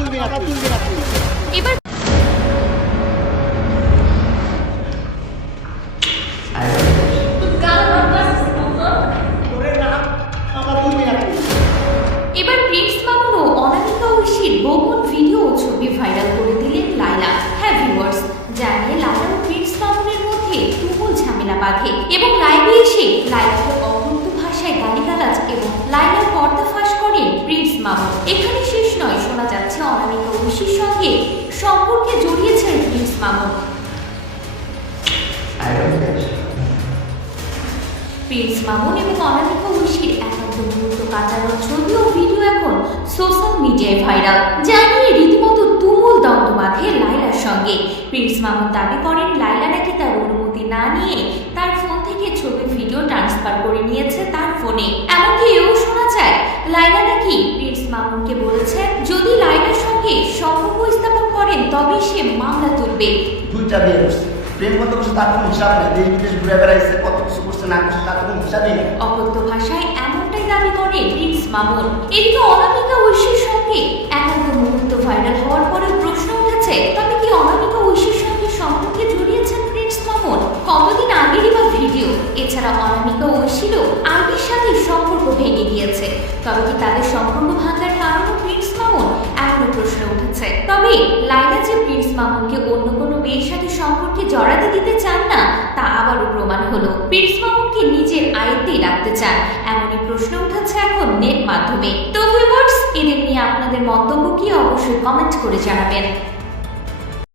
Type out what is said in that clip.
এবার এবার প্রিন্স মামুন ও অনামিকা ঐশীর গোপন ভিডিও ও ছবি ভাইরাল করে দিলেন লায়লা। হ্যাঁ ভিউয়ার্স, জানিয়ে লায়লা ও প্রিন্স মামুনের মধ্যে তুমুল ঝামেলা বাঁধে এবং লাইভে এসে লায়লাকে অকথ্য ভাষায় গালিগালাজ এবং লায়লার পর্দা ফাঁস করেন প্রিন্স মামুন। এখানে শেষ নয়, শোনা যাচ্ছে অনামিকা ঐশীর সঙ্গে সম্পর্কে জড়িয়েছেন প্রিন্স মামুন। প্রিন্স মামুন এবং অনামিকা ঐশীর একান্ত মুহূর্ত কাটানোর ছবি ও ভিডিও এখন সোশ্যাল মিডিয়ায় ভাইরাল, যা নিয়ে রীতিমতো তুমুল দ্বন্দ্ব বাঁধে লায়লার সঙ্গে। প্রিন্স মামুন দাবি করেন লায়লা নাকি তার অনুমতি না নিয়ে তার ফোন থেকে ছবি ভিডিও ট্রান্সফার করে নিয়েছে তার ফোনে। এমনকি এও শোনা যায় লায়লা নাকি প্রিন্স মামুনকে বলেছে যদি লায়লার সঙ্গে সম্পর্ক স্থাপন করেন তবে সে মামলা তুলবে। দুইটা বিয়ে করছে, প্রেম কত করছে তার কোনো হিসাব নেই, দেশ বিদেশ ঘুরে বেড়াইছে, কত কিছু করছে না করছে তার কোনো হিসাবই নেই। অকথ্য ভাষায় এমনটাই দাবি করে প্রিন্স মামুন। এদিকে অনামিকা ঐশীর সঙ্গে একান্ত মুহূর্ত ভাইরাল হওয়ার পরেও প্রশ্ন উঠেছে, তবে কি অনামিকা ঐশীর সঙ্গে সম্পর্কে জড়িয়েছেন প্রিন্স মামুন? কতদিন আগেরই বা ভিডিও। এছাড়া অনামিকা ঐশীরও আরবির সাথে সম্পর্ক ভেঙে গিয়েছে, তবে কি তাদের সম্পর্ক ভাঙার কারণও প্রিন্স মামুন? এমনও প্রশ্ন উঠেছে। তবে লায়লা যে প্রিন্স মামুনকে অন্য কোনো মেয়ের সাথে সম্পর্কে জড়াতে দিতে চান না তা আবারও প্রমাণ হলো। প্রিন্স মামুনকে নিজের আয়ত্তেই রাখতে চান, এমনই প্রশ্ন উঠেছে এখন নেট মাধ্যমে। তো ভিউয়ার্স, এদের নিয়ে আপনাদের মন্তব্য কি অবশ্যই কমেন্ট করে জানাবেন।